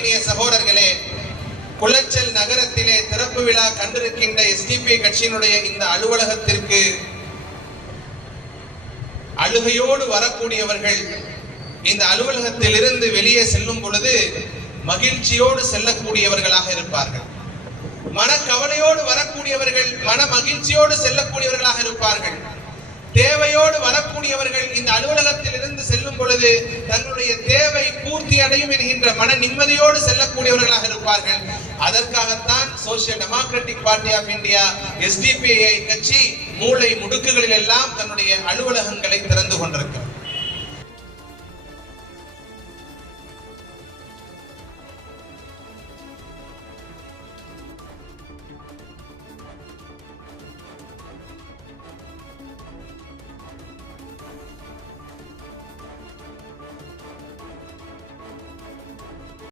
பெருமதிப்பிற்கினிய சகோதரர்களே, குளச்சல் நகரத்திலே திறப்பு விழா கண்டிருக்கின்ற எஸ்டிபி கட்சியினுடைய இந்த அலுவலகத்திற்கு அழுகையோடு வரக்கூடியவர்கள் இந்த அலுவலகத்தில் இருந்து வெளியே செல்லும் பொழுது மகிழ்ச்சியோடு செல்லக்கூடியவர்களாக இருப்பார்கள். மனக்கவலையோடு வரக்கூடியவர்கள் மன மகிழ்ச்சியோடு செல்லக்கூடியவர்களாக இருப்பார்கள். தேவையோடு வரக்கூடியவர்கள் இந்த அலுவலகத்தில் இருந்து செல்லும் பொழுது தங்களுடைய தேவை பூர்த்தி அடையும் என்கின்ற மன நிம்மதியோடு செல்லக்கூடியவர்களாக இருப்பார்கள். அதற்காகத்தான் social democratic party of India SDPI கட்சி மூளை முடுக்குகளில் எல்லாம் தன்னுடைய அலுவலகங்களை திறந்து கொண்டிருக்கிறது.